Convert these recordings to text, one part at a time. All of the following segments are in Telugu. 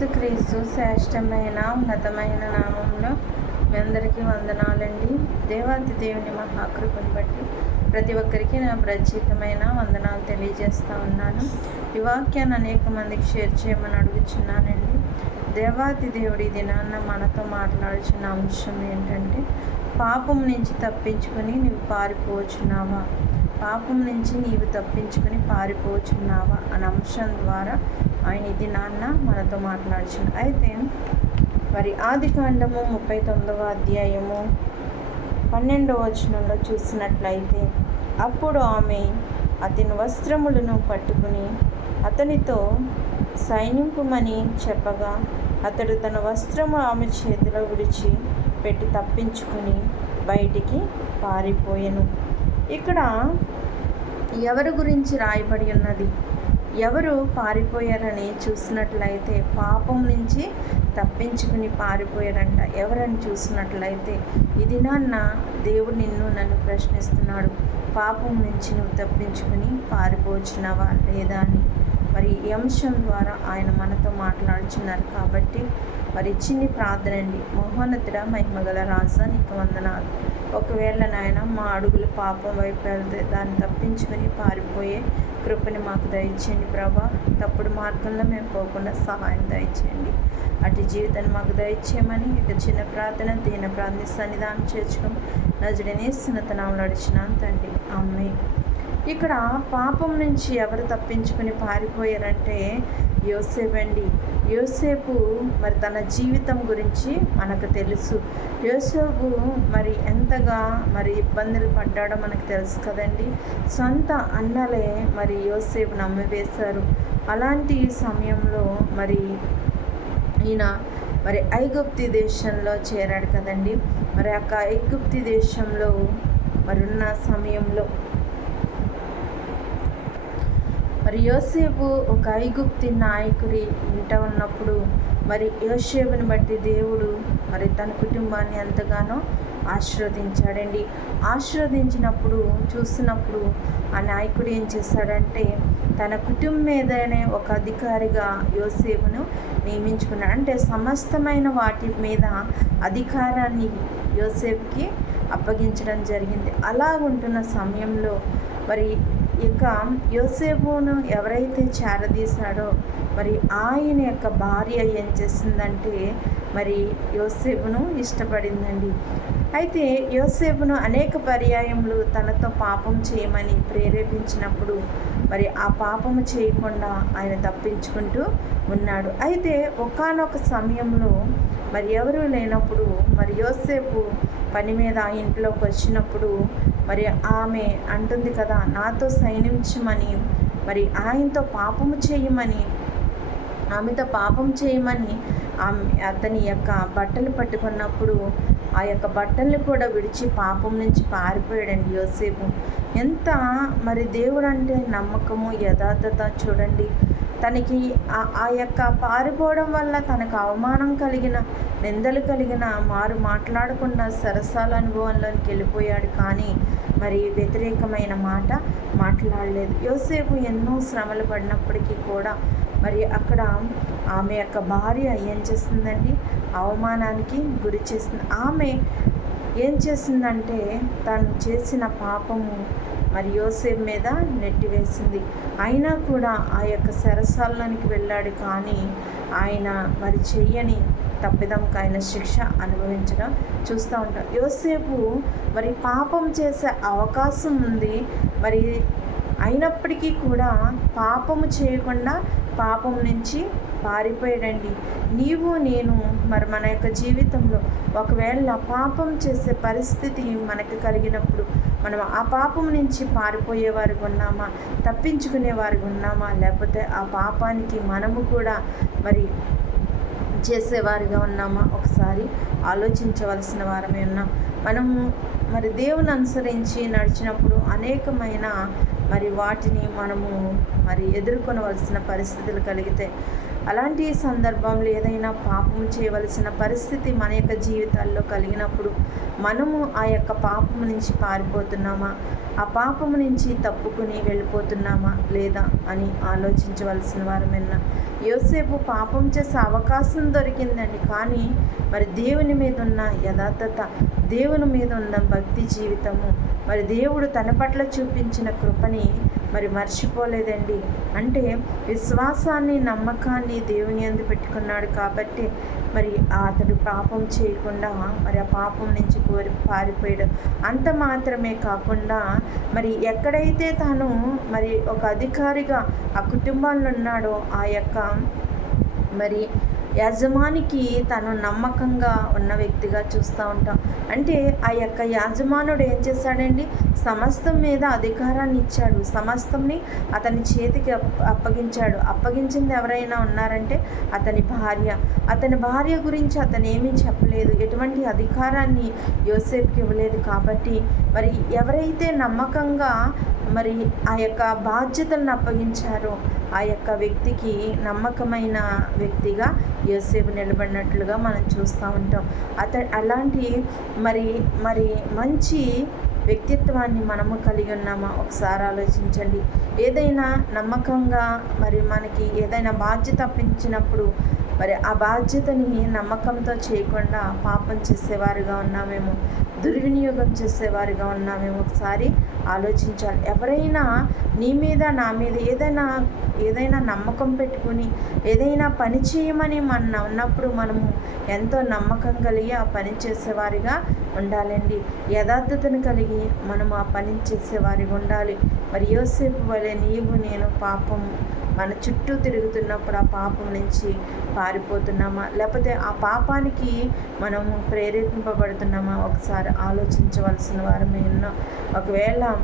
యేసుక్రీస్తు శ్రేష్టమైన ఉన్నతమైన నామంలో మీ అందరికీ వందనాలండి. దేవాది దేవుని మహాకృపను బట్టి ప్రతి ఒక్కరికి నా ప్రత్యేకమైన వందనాలు తెలియజేస్తూ ఉన్నాను. ఈ వాక్యాన్ని అనేక మందికి షేర్ చేయమని అడుగుచున్నానండి. దేవాది దేవుడి దినాన్న మనతో మాట్లాడుచున్న అంశం ఏంటంటే పాపం నుంచి తప్పించుకొని నువ్వు పారిపోచున్నావా పాపం నుంచి నీవు తప్పించుకొని పారిపోచున్నావా అనే అంశం ద్వారా ఆయన ఇది నాన్న మనతో మాట్లాడుచున్నారు అయితే మరి ఆది కాండము ముప్పై తొమ్మిదవ అధ్యాయము పన్నెండవ వచనంలో చూసినట్లయితే అప్పుడు ఆమె అతని వస్త్రములను పట్టుకుని అతనితో సైనింపుమని చెప్పగా అతడు తన వస్త్రము ఆమె చేతిలో విడిచి పెట్టి తప్పించుకుని బయటికి పారిపోయాను. ఇక్కడ ఎవరి గురించి రాయబడి ఉన్నది? ఎవరు పారిపోయారని చూసినట్లయితే పాపం నుంచి తప్పించుకుని పారిపోయారంట. ఎవరని చూసినట్లయితే ఇది నాన్న దేవుడు నిన్ను నన్ను ప్రశ్నిస్తున్నాడు. పాపం నుంచి నువ్వు తప్పించుకుని పారిపోవచ్చున్నావా లేదా అని. మరి ఈ అంశం ద్వారా ఆయన మనతో మాట్లాడుచున్నారు కాబట్టి మరి చిన్ని ప్రార్థన అండి. మహోన్నతుడ మహిమగల రాజా నీకు వందనాలు. ఒకవేళ నాయన మా అడుగులు పాపం వైపు వెళ్తే దాన్ని తప్పించుకొని పారిపోయే కృపని మాకు దయచేయండి ప్రభా. తప్పుడు మార్గంలో మేము పోకుండా సహాయం దయచేయండి. అటు జీవితాన్ని మాకు దయచేయమని ఇక చిన్న ప్రార్థన దీన ప్రార్థన సన్నిధానం చేర్చుకొని నజుడిని తనాలు అడిచినాను తండ్రి. అమ్మే ఇక్కడ పాపం నుంచి ఎవరు తప్పించుకుని పారిపోయారంటే యోసేవండి యోసేపు మరి తన జీవితం గురించి మనకు తెలుసు. యోసేపు మరి ఎంతగా మరి ఇబ్బందులు పడ్డాడో మనకు తెలుసు కదండి. సొంత అన్నలే మరి యోసేపు నమ్మివేశారు. అలాంటి సమయంలో మరి ఈయన మరి ఐగుప్తి దేశంలో చేరాడు కదండి. మరి ఆ ఐగుప్తి దేశంలో మరి ఉన్న సమయంలో మరి యోసేపు ఒక ఐగుప్తి నాయకుడి ఇంట ఉన్నప్పుడు మరి యోసేపుని బట్టి దేవుడు మరి తన కుటుంబాన్ని ఎంతగానో ఆశీర్వదించాడండి. ఆశీర్వదించినప్పుడు చూసినప్పుడు ఆ నాయకుడు ఏం చేశాడంటే తన కుటుంబం మీదనే ఒక అధికారిగా యోసేపును నియమించుకున్నాడు. అంటే సమస్తమైన వాటి మీద అధికారాన్ని యోసేపుకి అప్పగించడం జరిగింది. అలా ఉంటున్న సమయంలో మరి ఇక యోసేపును ఎవరైతే చేరదీశాడో మరి ఆయన యొక్క భార్య ఏం చేసిందంటే మరి యోసేపును ఇష్టపడిందండి. అయితే యోసేపును అనేక పర్యాయములు తనతో పాపం చేయమని ప్రేరేపించినప్పుడు మరి ఆ పాపము చేయకుండా ఆయన తప్పించుకుంటూ ఉన్నాడు. అయితే ఒకనొక సమయంలో మరి ఎవరు లేనప్పుడు మరి యోసేపు పని మీద ఆ ఇంట్లోకి వచ్చినప్పుడు మరి ఆమె అంటుంది కదా నాతో సైనించమని మరి ఆయనతో పాపము చేయమని ఆమెతో పాపం చేయమని ఆమె అతని యొక్క బట్టలు పట్టుకున్నప్పుడు ఆ యొక్క బట్టల్ని కూడా విడిచి పాపం నుంచి పారిపోయాడండి యోసేపు. ఎంత మరి దేవుడు అంటే నమ్మకము యథార్థత చూడండి. తనకి ఆ యొక్క పారిపోవడం వల్ల తనకు అవమానం కలిగిన నిందలు కలిగిన మారు మాట్లాడకుండా సరసాల అనుభవంలోకి వెళ్ళిపోయాడు. కానీ మరి వ్యతిరేకమైన మాట మాట్లాడలేదు. యోసేపు ఎన్నో శ్రమలు పడినప్పటికీ కూడా మరి అక్కడ ఆమె యొక్క భార్య ఏం చేస్తుందండి? అవమానానికి గురి చేస్తుంది. ఆమె ఏం చేసిందంటే తను చేసిన పాపము మరి యోసేపు మీద నెట్టివేసింది అయినా కూడా ఆ యొక్క సరసాలలోనికి వెళ్ళాడు కానీ ఆయన మరి చెయ్యని తప్పిదంకి ఆయన శిక్ష అనుభవించడం చూస్తూ ఉంటాం. యోసేపు మరి పాపం చేసే అవకాశం ఉంది. మరి అయినప్పటికీ కూడా పాపము చేయకుండా పాపం నుంచి పారిపోయాడండి. నీవు నేను మరి మన యొక్క జీవితంలో ఒకవేళ పాపం చేసే పరిస్థితి మనకు కలిగినప్పుడు మనం ఆ పాపం నుంచి పారిపోయే ఉన్నామా? తప్పించుకునే వారికి ఉన్నామా? లేకపోతే ఆ పాపానికి మనము కూడా మరి చేసేవారిగా ఉన్నామా? ఒకసారి ఆలోచించవలసిన వారమే ఉన్నాం. మనము మరి దేవుని అనుసరించి నడిచినప్పుడు అనేకమైన మరి వాటిని మనము మరి ఎదుర్కొనవలసిన పరిస్థితులు కలిగితే అలాంటి సందర్భంలో ఏదైనా పాపం చేయవలసిన పరిస్థితి మన యొక్క జీవితాల్లో కలిగినప్పుడు మనము ఆ యొక్క పాపము నుంచి పారిపోతున్నామా? ఆ పాపము నుంచి తప్పుకుని వెళ్ళిపోతున్నామా లేదా అని ఆలోచించవలసిన వారమైనా యోసేపు పాపం చేసే అవకాశం దొరికిందండి. కానీ మరి దేవుని మీద ఉన్న యథార్థత దేవుని మీద ఉన్న భక్తి జీవితము మరి దేవుడు తన పట్ల చూపించిన కృపని మరి మర్చిపోలేదండి. అంటే విశ్వాసాన్ని నమ్మకాన్ని దేవుని అందు పెట్టుకున్నాడు కాబట్టి మరి అతడు పాపం చేయకుండా మరి ఆ పాపం నుంచి కోరి పారిపోయాడు. అంత మాత్రమే కాకుండా మరి ఎక్కడైతే తాను మరి ఒక అధికారిగా ఆ కుటుంబాల్లో ఉన్నాడో ఆ యొక్క మరి యజమానికి తను నమ్మకంగా ఉన్న వ్యక్తిగా చూస్తూ ఉంటాం. అంటే ఆ యొక్క యాజమానుడు ఏం చేశాడండి సమస్తం మీద అధికారాన్ని ఇచ్చాడు. సమస్తంని అతని చేతికి అప్పగించాడు. అప్పగించింది ఎవరైనా ఉన్నారంటే అతని భార్య. అతని భార్య గురించి అతను ఏమీ చెప్పలేదు. ఎటువంటి అధికారాన్ని యోసేఫ్కి ఇవ్వలేదు. కాబట్టి మరి ఎవరైతే నమ్మకంగా మరి ఆ యొక్క బాధ్యతలను అప్పగించారో. ఆ యొక్క వ్యక్తికి నమ్మకమైన వ్యక్తిగా యోసేపు నిలబడినట్లుగా మనం చూస్తూ ఉంటాం. అత అలాంటి మరి మరి మంచి వ్యక్తిత్వాన్ని మనము కలిగి ఉన్నామా? ఒకసారి ఆలోచించండి. ఏదైనా నమ్మకంగా మరి మనకి ఏదైనా బాధ్యత అప్పించినప్పుడు మరి ఆ బాధ్యతని నమ్మకంతో చేయకుండా పాపం చేసేవారుగా ఉన్నామేమో దుర్వినియోగం చేసేవారుగా ఉన్నామేమో ఒకసారి ఆలోచించాలి. ఎవరైనా నీ మీద నా మీద ఏదైనా ఏదైనా నమ్మకం పెట్టుకుని ఏదైనా పని చేయమని మన ఉన్నప్పుడు మనము ఎంతో నమ్మకం కలిగి ఆ పని చేసేవారిగా ఉండాలండి. యథార్థతను కలిగి మనం ఆ పని వారి ఉండాలి. మరి యోసేపు వలె నీవు నేను పాపం మన చుట్టూ తిరుగుతున్నప్పుడు ఆ పాపం నుంచి పారిపోతున్నామా? లేకపోతే ఆ పాపానికి మనము ప్రేరేపింపబడుతున్నామా? ఒకసారి ఆలోచించవలసిన వారమే ఉన్నాం. ఒకవేళ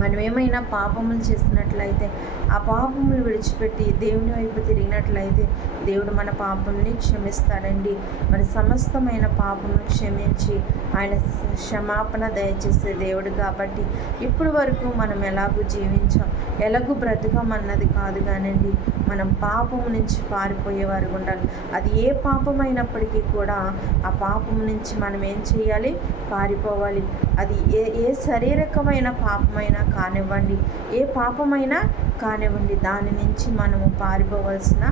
మనం ఏమైనా పాపములు చేసినట్లయితే ఆ పాపములు విడిచిపెట్టి దేవుని వైపు తిరిగినట్లయితే దేవుడు మన పాపంని క్షమిస్తాడండి. మరి సమస్తమైన పాపమును క్షమించి ఆయన క్షమాపణ దయచేసే దేవుడు కాబట్టి ఇప్పుడు వరకు మనం ఎలాగూ జీవించాం ఎలాగూ బ్రతకమన్నది కాదు కానండి. మనం పాపం నుంచి పారిపోయేవారు ఉండాలి. అది ఏ పాపమైనప్పటికీ కూడా ఆ పాపం నుంచి మనం ఏం చేయాలి? పారిపోవాలి. అది ఏ ఏ శారీరకమైన పాపమైనా కానివ్వండి. ఏ పాపమైనా కానివ్వండి. దాని నుంచి మనము పారిపోవలసిన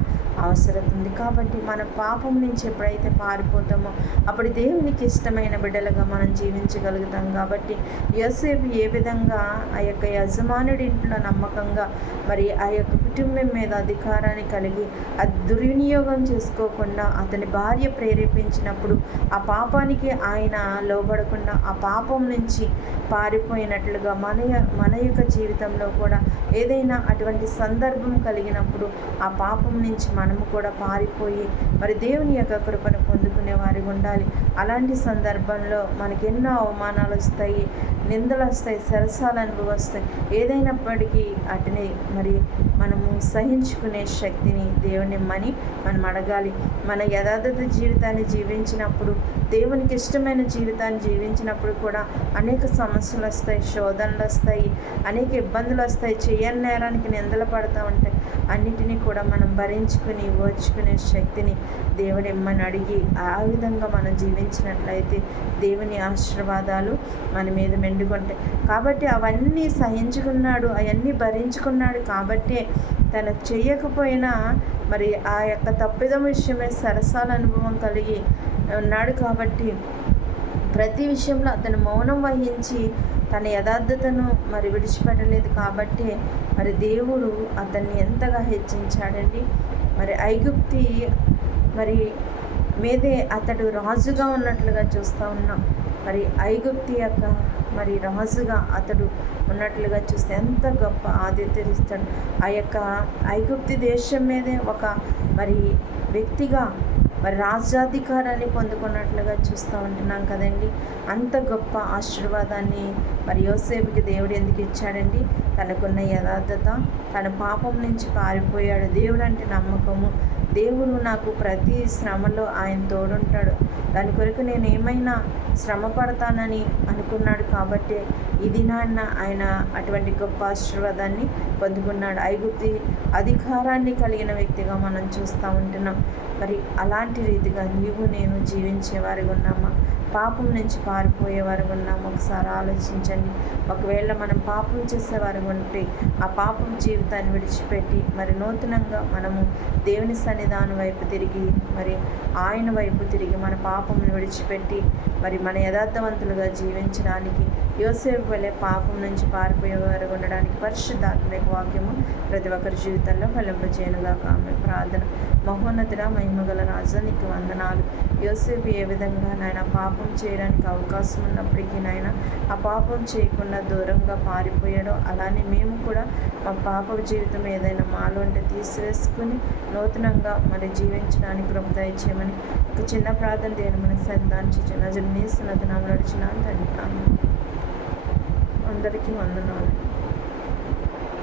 అవసరం ఉంది. కాబట్టి మన పాపం నుంచి ఎప్పుడైతే పారిపోతామో అప్పుడు దేవునికి ఇష్టమైన బిడ్డలుగా మనం జీవించగలుగుతాం. కాబట్టి యోసేపు ఏ విధంగా ఆ యొక్క యజమానుడి ఇంట్లో నమ్మకంగా మరి ఆ యొక్క కుటుంబం మీద అధికారాన్ని కలిగి అది దుర్వినియోగం చేసుకోకుండా అతని భార్య ప్రేరేపించినప్పుడు ఆ పాపానికి ఆయన లోబడకుండా ఆ పాపం నుంచి పారిపోయినట్లుగా మన మన యొక్క జీవితంలో కూడా ఏదైనా అటువంటి సందర్భం కలిగినప్పుడు ఆ పాపం నుంచి మనము కూడా పారిపోయి మరి దేవుని యొక్క కృపను పొందుకునే వారి ఉండాలి. అలాంటి సందర్భంలో మనకి ఎన్నో అవమానాలు వస్తాయి నిందలు వస్తాయి సరసాలు అనుభవం వస్తాయి ఏదైనప్పటికీ అటునే మరి మనము సహించుకునే శక్తిని దేవుని మని మనం అడగాలి. మన యథార్థత జీవితాన్ని జీవించినప్పుడు దేవునికి ఇష్టమైన జీవితాన్ని జీవించినప్పుడు కూడా అనేక సమస్యలు వస్తాయి శోధనలు వస్తాయి అనేక ఇబ్బందులు వస్తాయి. చేయని నేరానికి నిందలు పడుతూ ఉంటాయి అన్నిటినీ కూడా మనం భరించుకుని ఓర్చుకునే శక్తిని దేవుడు ఇమ్మని అడిగి ఆ విధంగా మనం జీవించినట్లయితే దేవుని ఆశీర్వాదాలు మన మీద మెండుకుంటాయి. కాబట్టి అవన్నీ సహించుకున్నాడు అవన్నీ భరించుకున్నాడు కాబట్టే తను చేయకపోయినా మరి ఆ యొక్క తప్పిదం విషయమే సరసాల అనుభవం కలిగి ఉన్నాడు కాబట్టి ప్రతి విషయంలో అతను మౌనం వహించి తన యథార్థతను మరి విడిచిపెట్టలేదు కాబట్టి మరి దేవుడు అతన్ని ఎంతగా హెచ్చించాడండి? మరి ఐగుప్తి మరి మీదే అతడు రాజుగా ఉన్నట్లుగా చూస్తూ ఉన్నాం. మరి ఐగుప్తి యొక్క మరి రాజుగా అతడు ఉన్నట్లుగా చూస్తే ఎంత గొప్ప ఆదిత్యరిస్తాడు ఆ యొక్క ఐగుప్తి దేశం మీదే ఒక మరి వ్యక్తిగా మరి రాజ్యాధికారాన్ని పొందుకున్నట్లుగా చూస్తూ ఉంటున్నాం కదండి. అంత గొప్ప ఆశీర్వాదాన్ని మరి యోసేపుకి దేవుడు ఎందుకు ఇచ్చాడండి? తనకున్న యథార్థత తన పాపం నుంచి పారిపోయాడు. దేవుడు అంటే నమ్మకము. దేవుడు నాకు ప్రతి శ్రమలో ఆయన తోడుంటాడు. దాని కొరకు నేను ఏమైనా శ్రమ పడతానని అనుకున్నాడు కాబట్టి ఇది నాన్న ఆయన అటువంటి గొప్ప ఆశీర్వాదాన్ని పొందుకున్నాడు. ఐగుప్తి అధికారాన్ని కలిగిన వ్యక్తిగా మనం చూస్తూ ఉంటున్నాం. మరి అలాంటి రీతిగా నీవు నేను జీవించే వారిగా ఉన్నామా? పాపం నుంచి పారిపోయేవారు ఉన్నాం. ఒకసారి ఆలోచించండి. ఒకవేళ మనం పాపం చేసేవారు ఉంటే ఆ పాపం జీవితాన్ని విడిచిపెట్టి మరి నూతనంగా మనము దేవుని సన్నిధానం వైపు తిరిగి మరి ఆయన వైపు తిరిగి మన పాపమును విడిచిపెట్టి మరి మన యథార్థవంతులుగా జీవించడానికి యోసేపు వలె పాపం నుంచి పారిపోయేవారు ఉండడానికి పరిశుద్ధాత్మ వాక్యము ప్రతి ఒక్కరి జీవితంలో ఫలింపజేయనుగా ఆమె ప్రార్థన. మహోన్నతుడ మహిమగల రాజా నీకు వందనాలు. యోసేపు ఏ విధంగా నాయన పాప చేయడానికి అవకాశం ఉన్నప్పటికీ నాయన ఆ పాపం చేయకుండా దూరంగా పారిపోయాడో అలానే మేము కూడా మా పాప జీవితం ఏదైనా మాలో ఉంటే తీసివేసుకుని నూతనంగా మరి జీవించడానికి ప్రభుత్వ ఇచ్చేయమని ఒక చిన్న ప్రార్థన దేని మన సంతానికి చిన్న జన్మేస్తున్నది నామ నడిచిన. తండ్రి ఆమేన్. అందరికీ వందనాలు.